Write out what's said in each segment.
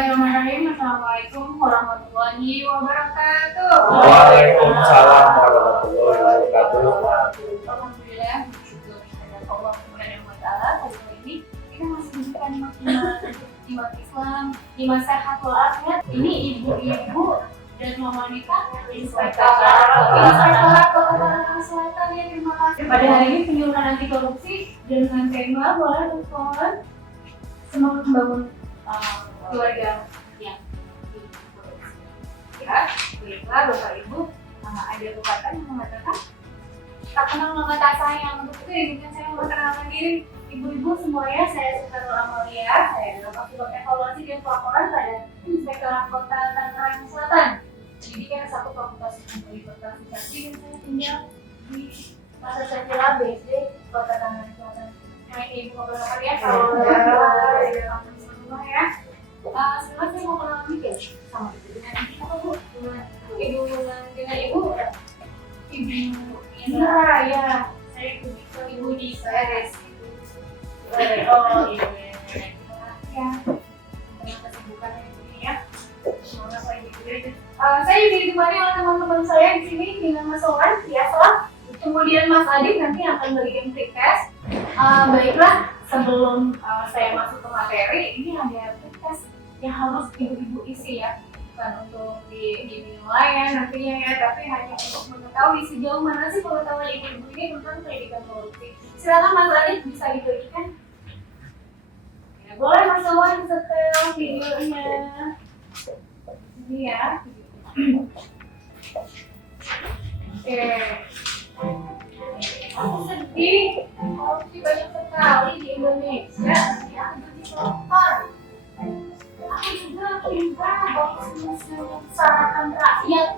Bismillahirrahmanirrahim. Assalamualaikum warahmatullahi wabarakatuh. Waalaikumsalam warahmatullahi wabarakatuh. Alhamdulillah, bersyukur kepada Allah Subhanahu wa Ta'ala. Hari ini kita masih diberikan nikmat Islam, nikmat sehat walafiat. Ini ibu-ibu dan wanita Inspektorat Kota Tangerang Selatan ya, terima kasih. Pada hari ini penyuluhan anti korupsi dengan tema boleh telepon semangat membangun keluarga yang ya, baiklah Bapak Ibu, ada pepatah yang mengatakan tak kenal maka tak sayang. Untuk itu izinkan saya memperkenalkan diri. Ibu-ibu semuanya, saya Sultanul Amalia. Saya adalah Konsultan Evaluasi dan Pelaporan pada Inspektorat Kota Tangerang Selatan. Pendidikan S1 Fakultas Hukum Universitas Trisakti dan saya tinggal di Pasar Sajila BSD Kota Tangerang Selatan. Nah, ini Ibu ngobrol ya, kalau dari kampung semua ya. Sekarang saya mau kenalan dikit sama ibu. Dengan ibu apa Bu? Dengan ibu Indra ya. Saya ibu di Seres. Oh iya. Ya. Dengan kesibukan ini ya. Semoga saya gitu. Saya ditemani oleh teman-teman saya di sini dengan Mas Owan, biasalah. Kemudian Mas Adit nanti akan bagian quick test. Baiklah, sebelum saya masuk ke materi, ini ada tes yang harus ibu-ibu isi ya, bukan untuk dinilai ya nantinya ya, tapi hanya untuk mengetahui sejauh mana sih pengetahuan ibu-ibu ini tentang pendidikan korupsi. Silakan Mas Adit bisa dibagikan. Ya, boleh Mas Owan setel videonya. Ini ya. Oke. Aku sedih, korupsi banyak sekali di Indonesia yang dilakukan. Aku juga kira korupsi menyengsarakan rakyat.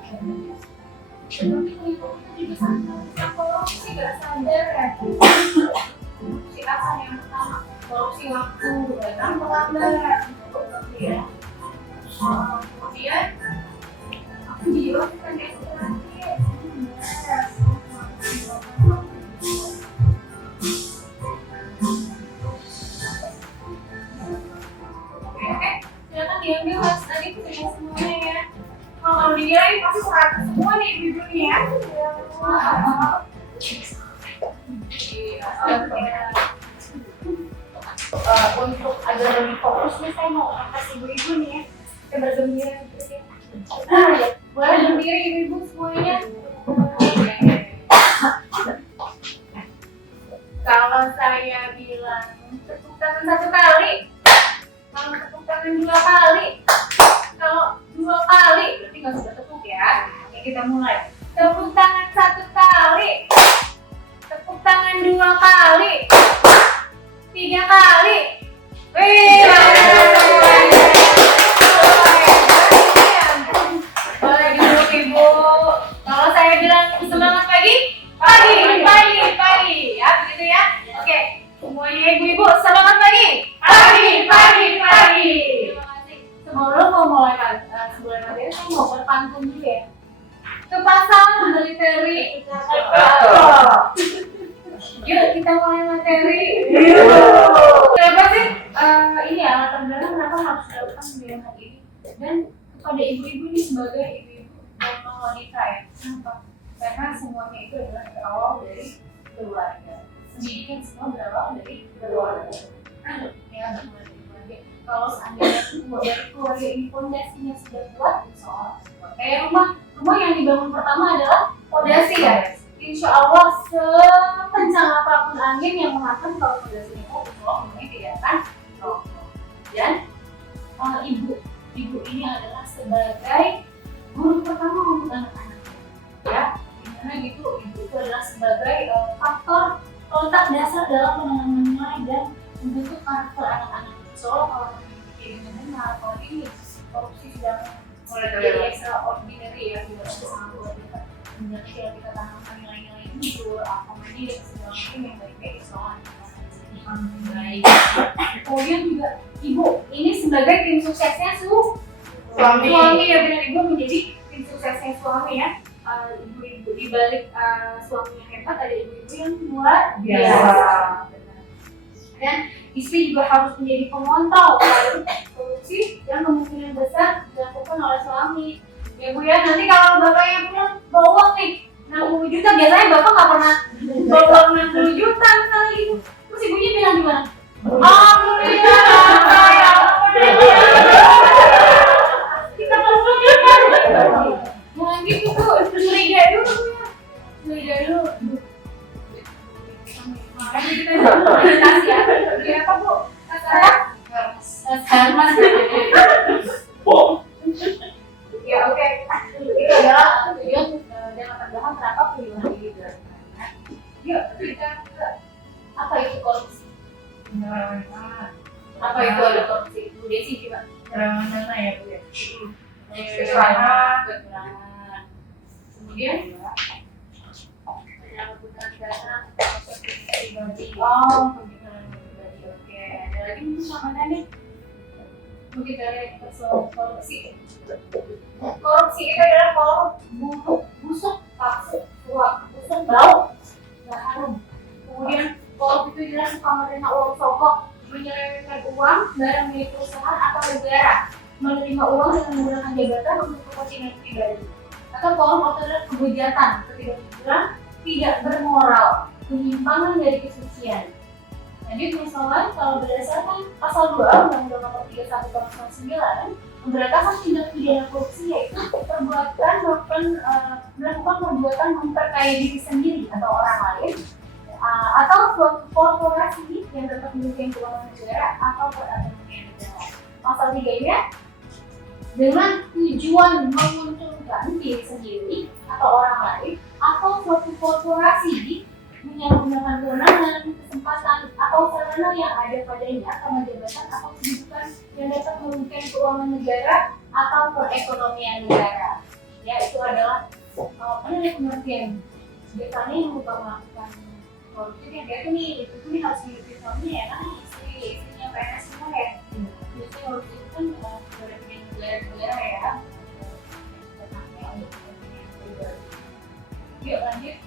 Tapi itu juga sangat korupsi, gak sadar ya. Korupsi apa yang pertama? Korupsi waktu, datang terlambat. Ya. Kemudian aku juga kan kayak terakhir. Silakan diambil Mas tadi punya semuanya ya. Kalau dikirain pasti 100 semua nih ibu nih ya. Untuk agar lebih fokus nih saya mau kasih ibu-ibu nih ya. Kita bergembira gitu ya. Boleh berdiri ibu-ibu semuanya. Kalau saya bilang tepuk tangan 1 kali, kalau tepuk tangan 2 kali, kalau 2 kali berarti nggak sudah tepuk ya. Oke, kita mulai. Tepuk tangan 1 kali, tepuk tangan 2 kali, 3 kali. Wih, boleh duduk ibu. Kalau saya bilang semangat pagi ya, begitu ya. Oke, semuanya ibu-ibu semangat pagi. Terima kasih. Sebelum mau mulai materi, saya mau berpantun dulu ya. Ke pasar membeli teri. Yuk kita mulai materi. Kenapa sih ini ya latar belakang kenapa harus dilakukan pemilihan hari ini? Dan kepada ibu-ibu ini sebagai ibu-ibu dan wanita ya. Kenapa? Karena semuanya itu adalah berawal dari keluarga. Pendidikan semua berawal dari keluarga. Ya, berawal dari keluarga. Kalau seandainya dari keluarga ini fondasinya sudah kuat, soal kayak rumah yang dibangun pertama adalah fondasi ya. Insya Allah sekencang apapun angin yang menghantam kalau fondasinya kokoh, rumahnya tidak akan roboh. Dan ibu ini adalah sebagai guru pertama untuk anak-anak. Ya, dimana gitu ibu itu adalah sebagai faktor letak dasar dalam penanaman nilai dan membentuk karakter anak-anak. Soalnya kalau kita mendengar kalau ini korupsi sudah mulai jadi extraordinary ya, tidak sangat luar biasa. Menjadi kalau kita tanamkan nilai-nilai ini muncul, akomodasi dan segala macam yang baik-baik soalnya. Baik. Kemudian juga ibu ini sebagai tim suksesnya suami ya, benar, ibu menjadi tim suksesnya suami ya. Ibu-ibu di balik suami yang hebat ada ibu-ibu yang luar biasa. Dan istri juga harus menjadi pengontrol korupsi yang kemungkinan ya, nanti kalau bapaknya pulang bawa uang nih 60 juta, biasanya bapak nggak pernah bawa uang 60 juta misalnya gitu. Terus ibunya bilang gimana? Alhamdulillah, ya ampun, kita pulang kan? Jangan gitu tuh, curiga dulu ya, curiga dulu. Makanya kita meditasi ya. Jadi apa bu? Mas. Ya oke. Itu adalah tujuan dalam tambahan kenapa pilihan ini dilakukan. Yuk kita ke apa itu korupsi? Apa itu ada korupsi? Bu Desi coba. Kerangan dana ya Bu ya. Kecurangan. Kemudian penyalahgunaan dana pribadi. Oh, penggunaan pribadi. Oke. Ada lagi mungkin sama nih. Mungkin dari persoalan korupsi. Korupsi itu adalah korup, buruk, busuk, palsu, suap, busuk, bau, nggak harum. Kemudian korup itu adalah suka menerima uang sogok, menyelewengkan uang, barang milik perusahaan atau negara, menerima uang dengan menggunakan jabatan untuk kepentingan pribadi. Atau korup adalah kebejatan, ketidakjujuran, tidak bermoral, penyimpangan dari kesucian. Lanjut misalnya kalau berdasarkan pasal 2 Undang-Undang Nomor 31 Tahun 1999 memberantasan tindak pidana korupsi yaitu perbuatan melakukan perbuatan memperkaya diri sendiri atau orang lain atau suatu korporasi yang dapat merugikan keuangan negara atau perekonomian negara. Pasal 3-nya dengan tujuan menguntungkan diri sendiri atau orang lain atau suatu korporasi menyalahgunakan kewenangan, kesempatan, atau sarana yang ada padanya sama jabatan atau kedudukan yang dapat merugikan keuangan negara atau perekonomian negara. Ya, itu adalah pengertian. Biasanya yang bukan melakukan korupsi yang kayak ini, itu pun harus mengikuti suaminya ya kan, istrinya PNS semua ya. Biasanya korupsi itu kan merugikan negara ya. Yuk lanjut.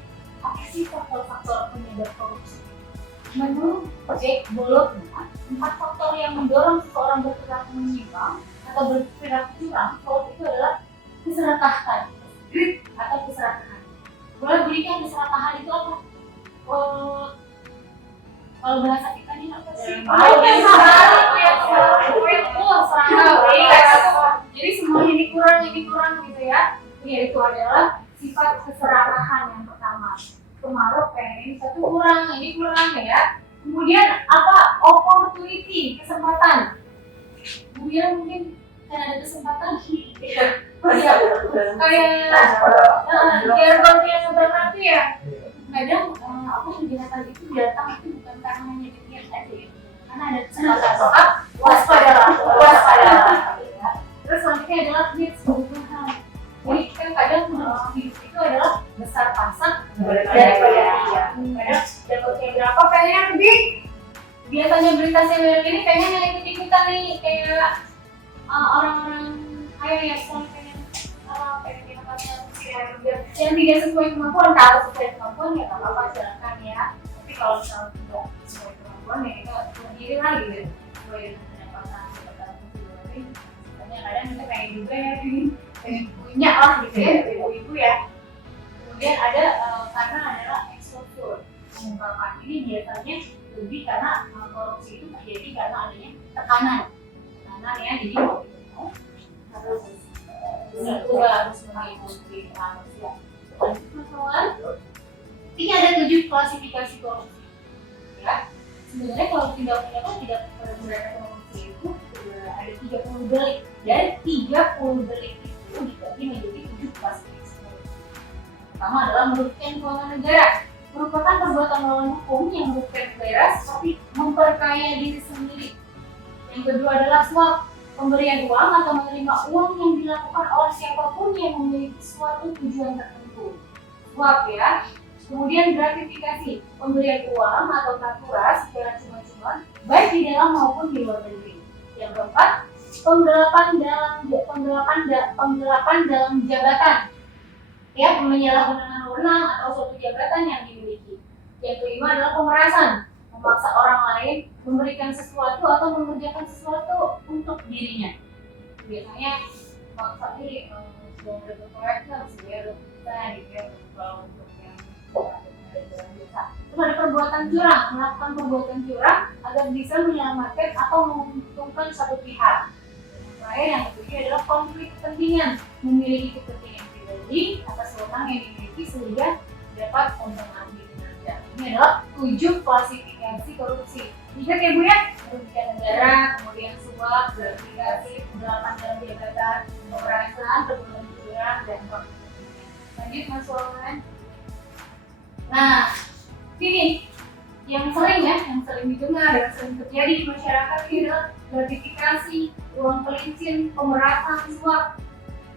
Apa sih faktor-faktor penyebab korupsi? Menurut Jack Bolotna, 4 faktor yang mendorong seseorang berperilaku menyimpang atau berperilaku curang, itu adalah keserakahan, greed atau keserakahan. Boleh berikan keserakahan itu apa? Kalau bahasa kita ini apa sih? Jadi semuanya ini kurang gitu ya. Iya, itu adalah sifat keserakahan yang pertama. Kemarin pengen satu kurang, ini kurang ya. Kemudian apa? Opportunity, kesempatan. Kemudian mungkin kan ada kesempatan kayak jargonnya sebenarnya itu ya. Kadang aku kejahatan itu datang itu bukan karena hanya dilihat aja ya. Karena ada kesempatan. Waspadalah. Ya. Terus selanjutnya adalah needs kebutuhan. Jadi kan kadang hidup itu adalah besar pasak daripada dia. Kadang dapatnya berapa pengen lebih. Biasanya berita serial ini pengen yang ikut-ikutan nih kayak orang-orang kaya yang selalu pengen yang tidak sesuai kemampuan. Kalau sesuai kemampuan ya nggak apa-apa silakan ya. Tapi kalau misalnya tidak sesuai kemampuan ya kita berdiri lagi gitu. Sesuai dengan pendapatan pribadi. Kadang kita pengen juga ya pengen punya lah gitu ya ibu-ibu ya. Kemudian ada karena adalah exposure pengungkapan ini biasanya lebih karena korupsi itu terjadi karena adanya tekanan ya. Jadi mau kita harus mengikuti manusia. Masalah ini ada 7 klasifikasi korupsi ya. Sebenarnya kalau tidak pidana korupsi itu ada 30 delik dan 30 delik itu dibagi menjadi 7 klasifikasi. Pertama adalah merugikan keuangan negara, merupakan perbuatan melawan hukum yang merugikan negara seperti memperkaya diri sendiri. Yang kedua adalah suap, pemberian uang atau menerima uang yang dilakukan oleh siapapun yang memiliki suatu tujuan tertentu. Suap ya. Kemudian gratifikasi, pemberian uang atau faktura secara cuma-cuma baik di dalam maupun di luar negeri. Yang keempat, penggelapan dalam jabatan, ya, menyalahgunakan wewenang atau suatu jabatan yang dimiliki. Yang kelima adalah pemerasan, memaksa orang lain memberikan sesuatu atau mengerjakan sesuatu untuk dirinya. Biasanya maksudnya sebelum ada proyek itu harus dia bisa gitu ya kalau untuk yang bisa. Terus ada perbuatan curang, melakukan perbuatan curang agar bisa menyelamatkan atau menguntungkan satu pihak. Terakhir yang ketiga adalah konflik kepentingan, memiliki kepentingan pribadi atas wewenang yang dimiliki sehingga dapat mempengaruhi kinerja. Ini adalah 7 klasifikasi korupsi. Ingat ya Bu ya, kerugian negara, kemudian suap, gratifikasi, penggelapan dalam jabatan, pemerasan, perbuatan curang, dan konflik kepentingan. Lanjut Mas Wawan. Nah, ini yang sering didengar dan sering terjadi di masyarakat ini adalah gratifikasi, uang pelicin, pemerasan, suap.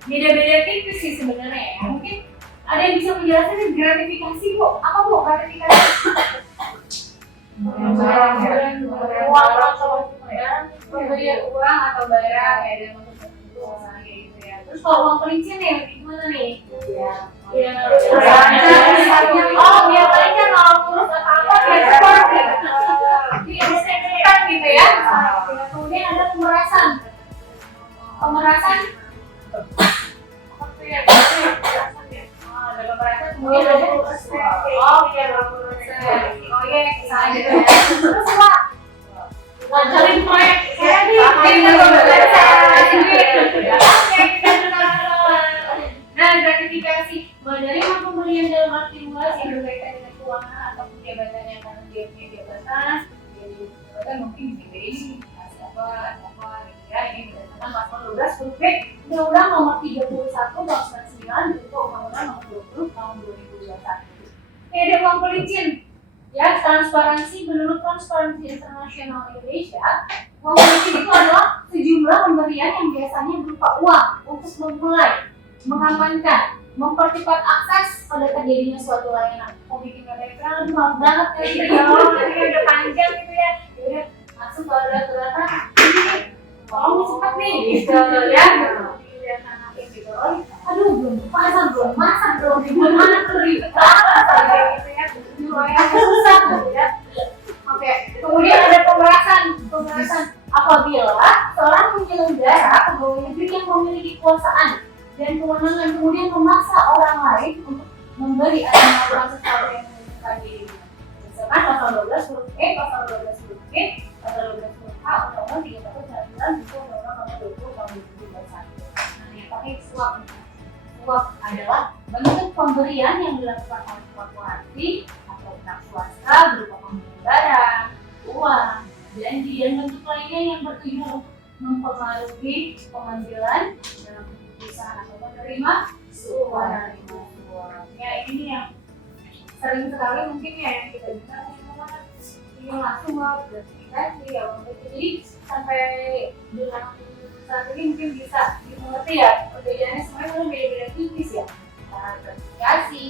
Beda-beda tipis sih sebenarnya ya. Mungkin ada yang bisa menjelaskan gratifikasi Bu? Apa Bu gratifikasi? Pemberian uang atau barang ya dalam bentuk tertentu misalnya kayak gitu ya. Terus kalau uang pelicin ya gimana nih? Ya, oh ya paling kan kalau ngurus apa-apa ya support ya. Jadi ada gitu ya. Kemudian ada pemerasan. Pemerasan ada pemerasan kemudian ada proyek misalnya gitu ya. Terus suap lancarin proyek nah gratifikasi menerima pemberian dalam arti luas yang berkaitan dengan keuangan ataupun jabatan yang akan dia punya jabatan mungkin ini kasih apa gitu ya. Ini berdasarkan pasal 12 huruf B Undang-Undang Nomor 31 Tahun 99 berupa Undang-Undang Nomor 20 Tahun 2021. Ini ada uang pelicin. Ya, transparansi menurut Transparansi Internasional Indonesia, uang pelicin itu adalah sejumlah pemberian yang biasanya berupa uang untuk memulai, mengamankan, mempercepat akses pada terjadinya suatu layanan. Oh, bikin referensi, maaf banget ya, ini udah panjang gitu ya. Udah langsung kalau ada kelihatan, tolong cepat nih, gitu ya. Gitu. Aduh, belum pasang, belum masak, belum gimana tuh ribet banget gitu ya. Susah gitu ya. Oke, kemudian ada pemerasan apabila seorang penyelenggara pegawai negeri yang memiliki kekuasaan dan kewenangan kemudian memaksa orang lain untuk memberi atau melakukan sesuatu yang menguntungkan diri. Misalkan pasal 12 huruf E, pasal 12 huruf B, pasal 12 huruf H, Undang-Undang 3 tahun 1999 itu Undang-Undang Nomor 20 tahun 2021. Nah, yang pakai suap. Suap adalah bentuk pemberian yang dilakukan oleh korporasi atau pihak swasta berupa pemberian barang, uang, janji dan bentuk lainnya yang bertujuan untuk mempengaruhi pengambilan dalam keputusan atau menerima suara. Ya ini yang sering sekali mungkin ya yang kita dengar ini langsung gratifikasi ya. Jadi sampai dengan saat ini mungkin bisa dimengerti ya perbedaannya semuanya kan beda-beda tipis ya. Gratifikasi,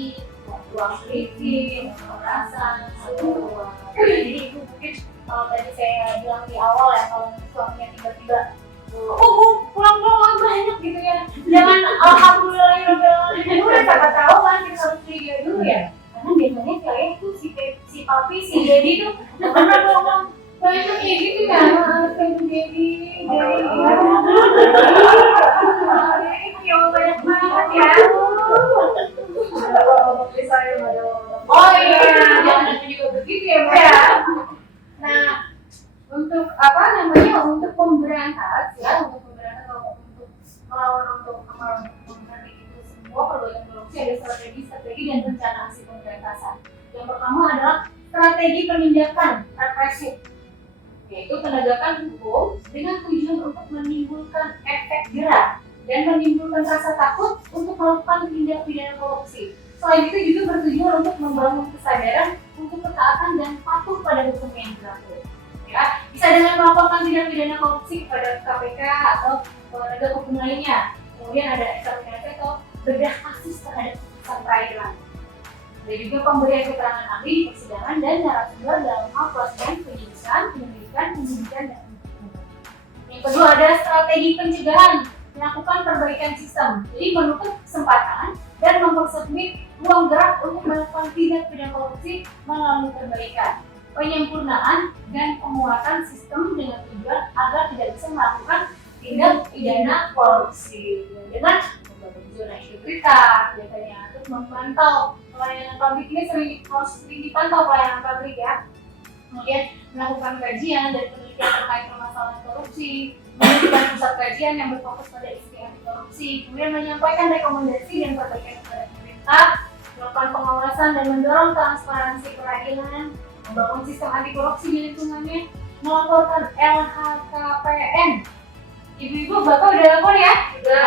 uang pelicin, pemerasan, suap. Jadi itu mungkin kalau tadi saya bilang di awal ya kalau suaminya tiba-tiba pulang banyak gitu ya. Jangan alhamdulillah udah siapa tahu kan kita harus curiga dulu ya. Karena biasanya kayak itu si papi, si daddy tuh pernah ngomong banyak kayak gitu kan, kayak daddy punya banyak banget ya. Oh iya, jangan juga begitu ya Mbak ya. Nah, untuk untuk pemberantas ya, untuk melawan itu semua perbuatan korupsi ada strategi dan rencana aksi pemberantasan. Yang pertama adalah strategi penindakan represif, yaitu penegakan hukum dengan tujuan untuk menimbulkan efek jerah dan menimbulkan rasa takut untuk melakukan tindak pidana korupsi. Selain itu juga bertujuan untuk membangun kesadaran untuk ketaatan dan patuh pada hukum yang berlaku. Ya, bisa dengan melaporkan tindak pidana korupsi kepada KPK atau penegak hukum lainnya. Kemudian ada eksaminasi atau bedah kasus terhadap putusan peradilan. Ada juga pemberian keterangan ahli di persidangan dan narasumber dalam hal pelaksanaan penyidikan, penyelidikan, dan penyidikan. Yang kedua ada strategi pencegahan, melakukan perbaikan sistem, jadi menutup kesempatan dan mempersempit ruang gerak untuk melakukan tindak pidana korupsi melalui perbaikan, penyempurnaan dan penguatan sistem dengan tujuan agar tidak bisa melakukan tindak pidana korupsi dengan membangun zona integritas biasanya, terus memantau pelayanan publik ini harus sering dipantau pelayanan publik ya. Kemudian melakukan kajian dan penelitian terkait permasalahan korupsi, menentukan pusat kajian yang berfokus pada isu anti korupsi, kemudian menyampaikan rekomendasi dan perbaikan kepada pemerintah, melakukan pengawasan dan mendorong transparansi peradilan, membangun sistem anti korupsi di lingkungannya, melaporkan LHKPN. Ibu-ibu, bapak udah lapor ya? Udah.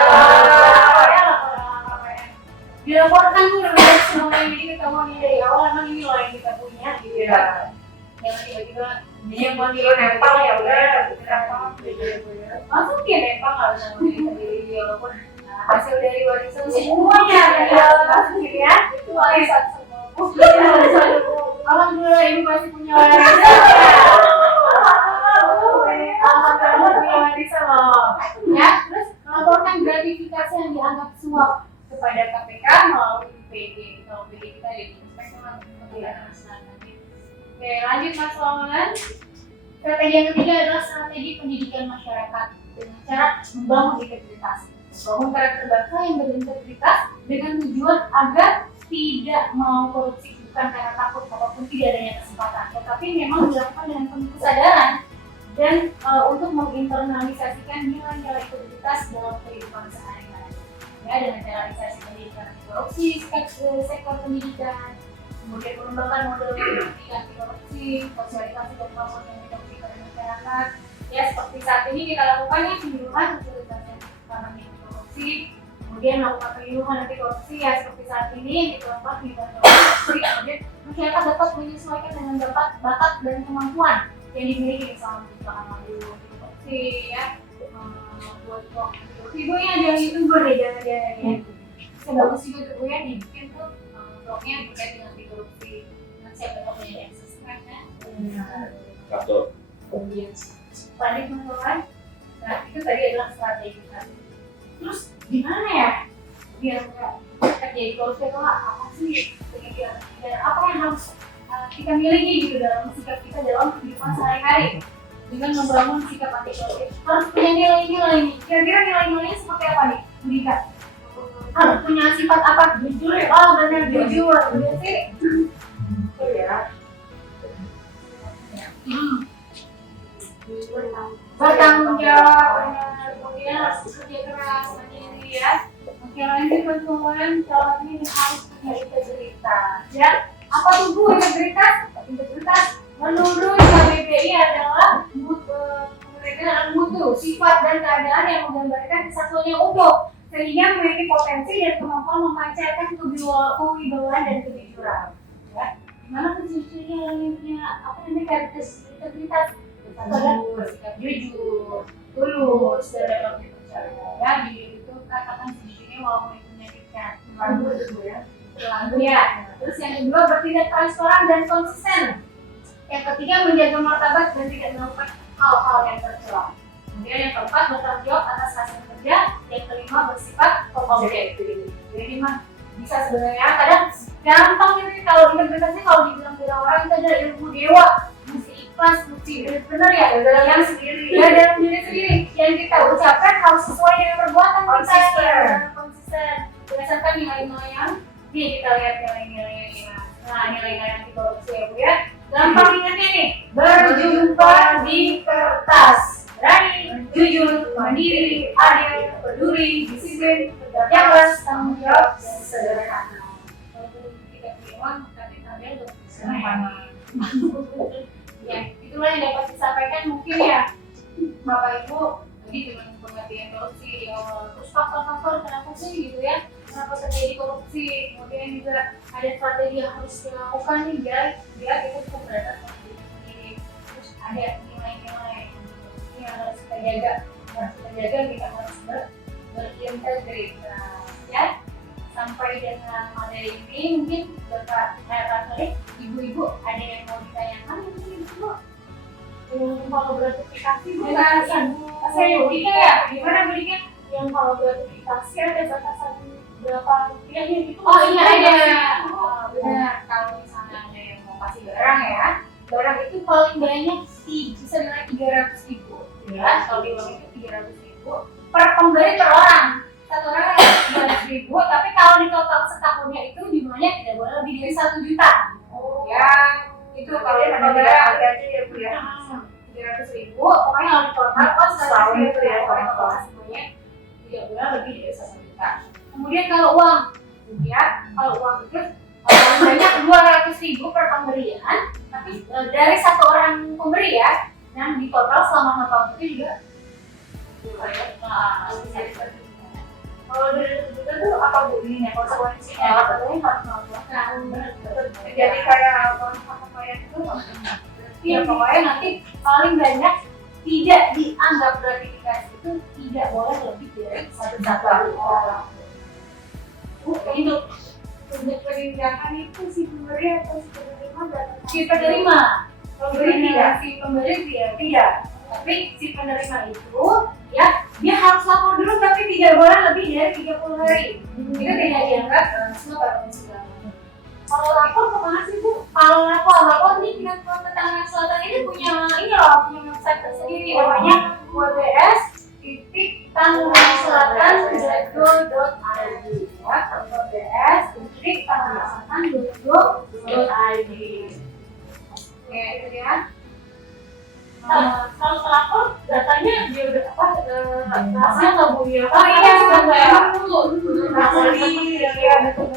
Lapor ya, lapor LHKPN. Dilaporkan tuh udah semuanya, jadi ketahuan nih dari awal emang ini loh yang kita punya gitu ya. Jangan tiba-tiba Dia mau ngilu nempel ya udah nempel. langsung dia nempel nggak usah ngomongin dia walaupun hasil dari warisan semuanya langsung gitu ya. Itu warisan semua. Alhamdulillah ibu masih punya warisan. Alhamdulillah punya warisan loh. Ya, terus melaporkan gratifikasi yang dianggap suap kepada KPK melalui PD. Kalau PD kita di Inspektorat Pemilihan Nasional. Oke, lanjut Mas Wawan. Strategi yang ketiga adalah strategi pendidikan masyarakat dengan cara membangun integritas. Membangun karakter bangsa yang berintegritas dengan tujuan agar tidak mau korupsi, bukan karena takut ataupun tidak adanya kesempatan, tetapi memang dilakukan dengan penuh kesadaran dan untuk menginternalisasikan nilai-nilai integritas dalam kehidupan sehari-hari. Ya, dengan cara realisasi pendidikan anti korupsi, sektor pendidikan, kemudian pengembangan model pendidikan anti korupsi, sosialisasi dan pemahaman yang dilakukan pada masyarakat. Ya, seperti saat ini kita lakukan ya penyuluhan sosialisasi anti korupsi, kemudian melakukan penyuluhan anti korupsi ya seperti saat ini kita lakukan penyuluhan korupsi, kemudian masyarakat dapat menyesuaikan dengan bakat dan kemampuan yang dimiliki selama menjalankan korupsi ya. Buat ibu ya ada YouTuber deh jangan-jangan ya. Sebagus juga tuh ya dibikin tuh vlognya terkait dengan anti korupsi. Nanti siapa tahu punya yang subscribe kan? Betul. Panik teman-teman. Nah itu tadi adalah strategi tadi. Terus gimana ya biar nggak terjadi korupsi atau apa sih kira-kira dan apa yang harus kita miliki gitu dalam sikap kita dalam kehidupan sehari-hari dengan membangun sikap anti korupsi harus punya nilai-nilai nih. Kira-kira nilai-nilainya seperti apa nih, Budika? Harus punya sifat apa? Jujur ya? Oh benar jujur, benar sih. Oh ya. Bertanggung jawab, kemudian harus bekerja keras, mandiri ya. Oke lanjut teman-teman, kalau ini harus punya integritas ya. Apa tuh Bu integritas? Integritas menurut KBBI adalah mutu, sifat dan keadaan yang menggambarkan kesatuan yang utuh sehingga memiliki potensi dan kemampuan memancarkan kewibawaan dan kejujuran. Ya, mana ciri-cirinya orang yang punya karakteristik integritas? Bersikap jujur, tulus, dan dapat dipercaya. Ya, itu katakan ciri-cirinya walaupun itu menyakitkan. Ya. Terus yang kedua bertindak transparan dan konsisten. Yang ketiga menjaga martabat dan tidak melakukan hal-hal yang tercela. Kemudian yang keempat bertanggung jawab atas hasil kerja. Yang kelima bersifat objektif. Jadi mah bisa sebenarnya kadang gampang gitu kalau interpretasinya kalau dibilang ke orang itu ada ilmu dewa, mesti ikhlas, mesti benar ya dalam yang sendiri. Ya dalam diri sendiri yang kita ucapkan harus sesuai dengan perbuatan kita. Konsisten berdasarkan nilai-nilai yang kita lihat nilai-nilainya gimana. Nah nilai-nilai anti korupsi ya Bu ya. Gampang ingatnya nih, berjumpa di kertas. Berani, jujur, mandiri, adil, peduli, disiplin, kerja keras, tanggung jawab, dan sederhana. Walaupun tidak punya uang, tapi kalian untuk sederhana. Ya, itulah yang dapat disampaikan mungkin ya, Bapak Ibu. Tadi cuma pengertian korupsi di awal. Terus faktor-faktor kenapa sih gitu ya? Kenapa terjadi korupsi? Kemudian juga ada strategi yang harus dilakukan nih biar kita bisa berantas korupsi ini. Terus ada nilai-nilai yang harus kita jaga, kita harus berintegritas ya. Sampai dengan materi ini mungkin Bapak Tadi ibu-ibu ada yang mau ditanyakan mungkin ibu kalau gratifikasi bukan saya Budika ya, gimana Budika? Yang kalau gratifikasi ada batasan berapa rupiahnya gitu? Oh iya ada. Benar, kalau misalnya ada yang mau kasih barang ya, barang itu paling banyak sih bisa nilai 300.000 ya, kalau di uang itu 300.000 per pemberi per orang. Satu orang 300.000, tapi kalau di total setahunnya itu jumlahnya tidak boleh lebih dari 1 juta. Ya, itu kalau pemberi harganya ya Bu ya. 300.000, pokoknya kalau di total setahun itu ya, semuanya tidak boleh lebih dari 1 juta. Kemudian kalau uang, ya, kalau uang itu banyak 200.000 per pemberian, tapi dari satu orang pemberi ya, yang di total selama 4 tahun itu juga. Kalau dari juta itu apa Bu ini ya konsekuensinya? Katanya harus melaporkan. Jadi kayak pemain itu Ya pokoknya nanti paling banyak tidak dianggap gratifikasi itu tidak boleh lebih dari 1 juta. Untuk penindakan itu si pemberi atau si penerima berapa? Si penerima, pemberi tidak, si pemberi tidak. Tapi si penerima itu ya dia harus lapor dulu tapi tidak boleh lebih dari 30 hari. Itu tidak dianggap suap atau segala. Kalau lapor kemana sih Bu? Kalau lapor nih Dinas Pertanahan Selatan ini punya website tersendiri namanya wbs.tangerangselatan.go.id ya, wbs.tangerangselatan.go.id. Oke, itu ya. Kalau lapor datanya dia udah hasil nggak Bu ya? Oh iya, memang dulu. Iya betul.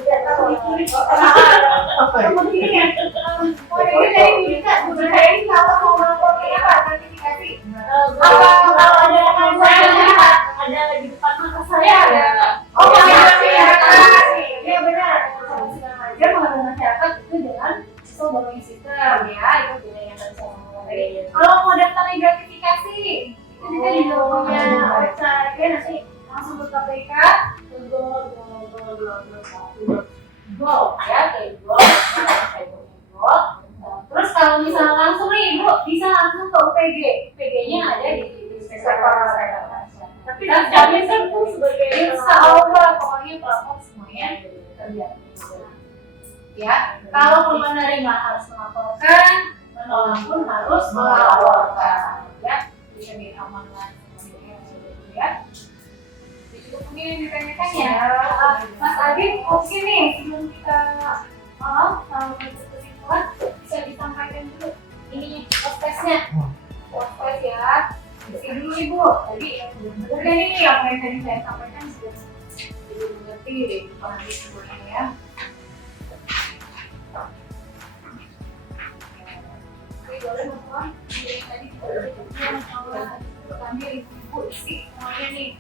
Kemudian, dari bisa ini kalau mau melapor ke apa gratifikasi? Kalau ada rekan saya lihat ada di depan mata saya ada. Oh iya benar. Segala macam mengenai masyarakat itu dengan berbagai sistem ya, itu beda yang tadi saya ngomong tadi. Kalau mau daftar gratifikasi itu juga di punya website ya, nanti langsung ke KPK go ya, kayak go. Terus kalau misalnya langsung nih Bu, bisa langsung ke UPG. UPG-nya ada di sektor. Tapi daftarnya itu sebagai insya Allah pokoknya pelapor semuanya terjadi. Ya, kalau penerima harus melaporkan, menolak pun harus melaporkan. Ya, bisa diamankan semuanya ya. Itu mungkin yang ditanyakan ya, Mas Adit. Oke nih, sebelum kita kalau kesimpulan bisa disampaikan dulu ini prosesnya. Proses ya. Isi dulu Ibu. Tadi benar nih apa yang tadi saya sampaikan sudah mengerti deh Pak Adit sebenarnya ya. Boleh teman-teman, yang tadi kita udah kami ibu isi semuanya nih.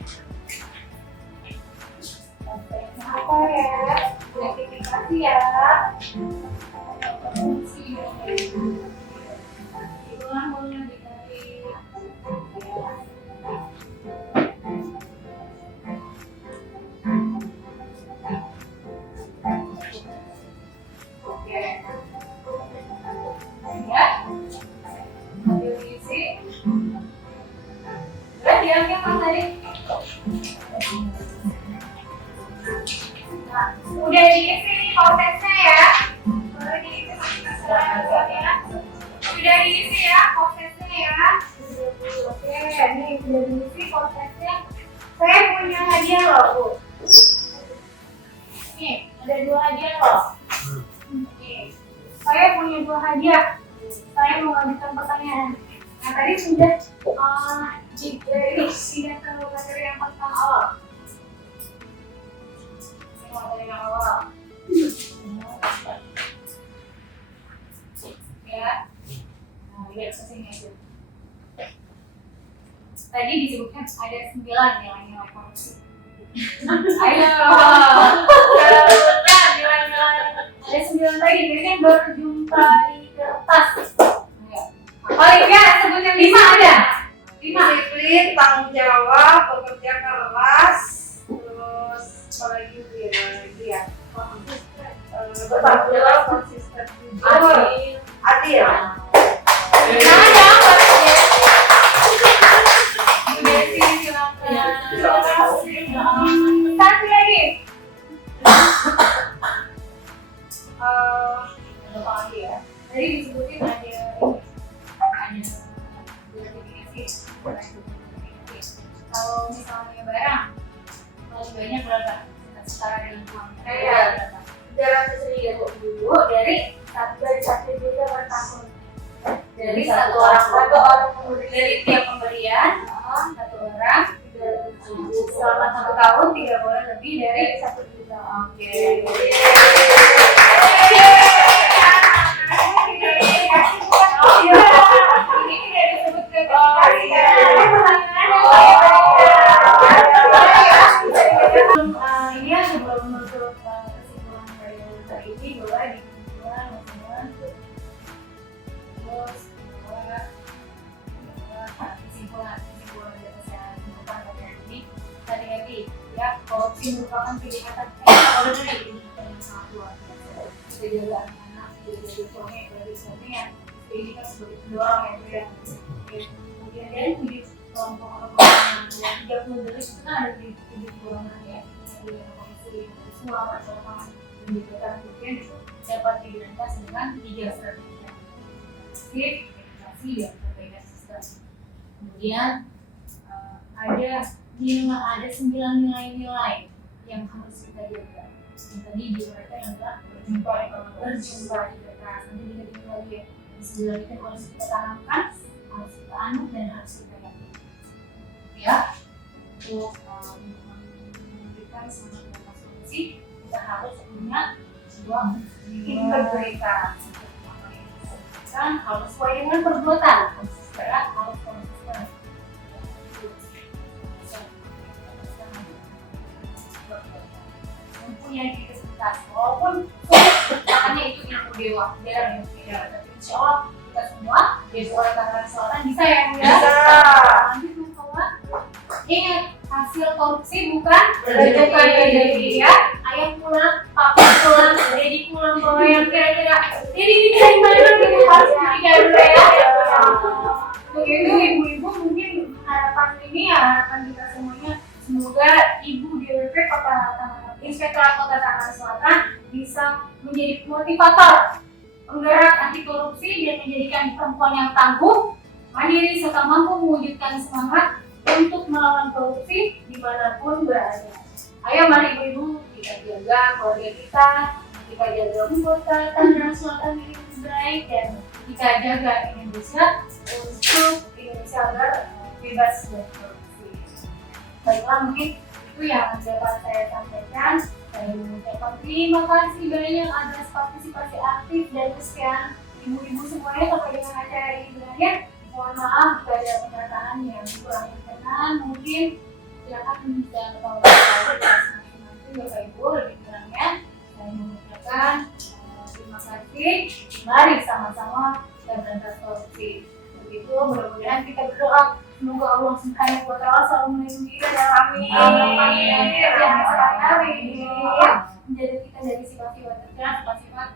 Apa ya? Gratifikasi ya. Itulah mulai dikasih. Oke. Ya. Ambil isi. Udah diambil Mas tadi. Nah, udah diisi nih prosesnya ya. Udah diisi ya. Udah diisi ya prosesnya ya. Oke, nih udah diisi prosesnya. Saya punya hadiah loh Bu. Nih, ada 2 hadiah loh. Nih, saya punya 2 hadiah. Saya mau lanjutkan pertanyaan. Nah tadi sudah tidak ke materi yang tentang awal. Materi yang awal. Ya. Nah, lihat ke sini aja. Tadi disebutkan ada 9 nilai-nilai korupsi. Ayo. Ada 9 lagi. Jadi kan baru jumpa di kertas. Paling nggak sebut yang 5 ada. 5. Disiplin, tanggung jawab, bekerja keras, terus apa lagi ya? Bertanggung jawab, konsisten, adil. Nah, ada apa lagi? Desi silakan. Satu lagi. Ada apa lagi ya? Tadi disebutin ada gratifikasi. Kalau jiwanya berapa? Setara dengan kamu. Iya. Berapa? 330 dari 1 juta per tahun. dari satu orang pemberi, dari tiap pemberian satu orang selama 1 tahun tidak boleh lebih dari 1 juta. Oke. Ini tidak disebut gratifikasi. Ini ya sebelum menutup kesimpulan dari webinar ini, boleh dikumpulkan teman-teman. Terus kesimpulan dari saya simpulkan dari ini, hati-hati ya, korupsi merupakan kejahatan extraordinary yang sangat luar biasa. Kita jaga anak, kita jaga suami, kita suaminya. Ini kan sebagai pendorong yang berbeda. Kemudian dari tujuh kelompok-kelompok yang 30 delik itu kan ada di 7 golongan ya. Kemudian komisi semua masyarakat dan juga kemudian dapat dibedakan dengan 3 strategi aktif, edukasi, dan perbaikan sistem. Kemudian ada 9 nilai-nilai yang harus kita jaga. Yang tadi diuraikan adalah berjumpa di kertas. Nanti juga lagi ya. 9 itu harus kita tanamkan, harus kita anut, dan harus kita yakini. Ya, untuk memberikan semangat dan solusi, kita harus punya sebuah integritas. Kan harus sesuai dengan perbuatan, harus konsisten. Mempunyai integritas, walaupun makanya itu ilmu dewa, tapi insya Allah kita semua di Suara Tangerang Selatan bisa ya Bu ya? Bisa. Nanti bahwa ingat, hasil korupsi bukan rezeki ya. Ayah pulang, papa pulang, dedi pulang, bawa yang kira-kira jadi ini dari mana gitu harus dipikir dulu ya. Begitu ibu-ibu, mungkin harapan ini ya, harapan kita semuanya, semoga ibu DWP Inspektorat Kota Tangerang Selatan bisa menjadi motivator penggerak anti korupsi dan menjadikan perempuan yang tangguh, mandiri, serta mampu mewujudkan semangat untuk melawan korupsi dimanapun berada. Ayo mari ibu-ibu, kita jaga keluarga kita jaga kota Tangerang Selatan ini lebih baik, dan kita jaga Indonesia untuk Indonesia agar bebas dari korupsi. Baiklah, mungkin itu yang dapat saya sampaikan. Saya mengucapkan terima kasih banyak atas partisipasi aktif dan kesetiaan ibu-ibu semuanya sampai dengan acara ini berakhir. Mohon maaf jika ada pernyataan yang kurang berkenan, mungkin silakan bisa ketahui masing-masing Bapak Ibu lebih kurangnya. Saya mengucapkan terima kasih. Mari sama-sama kita berantas korupsi. Begitu, mudah-mudahan kita berdoa semoga Allah Subhanahu wa Ta'ala selalu melindungi kita dalam menjaga kita dari sifat-sifat tercela, sifat-sifat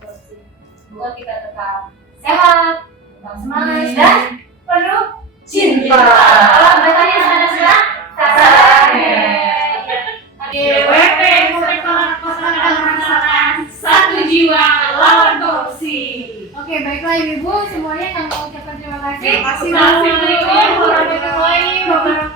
korupsi. Semoga kita tetap sehat, tetap semangat, dan penuh cinta. Kalau bahasanya sudah DWP Inspektorat Kota Tangerang Selatan, satu jiwa lawan korupsi. Oke, baiklah ibu-ibu semuanya, kami mengucapkan terima kasih. Assalamualaikum warahmatullahi wabarakatuh.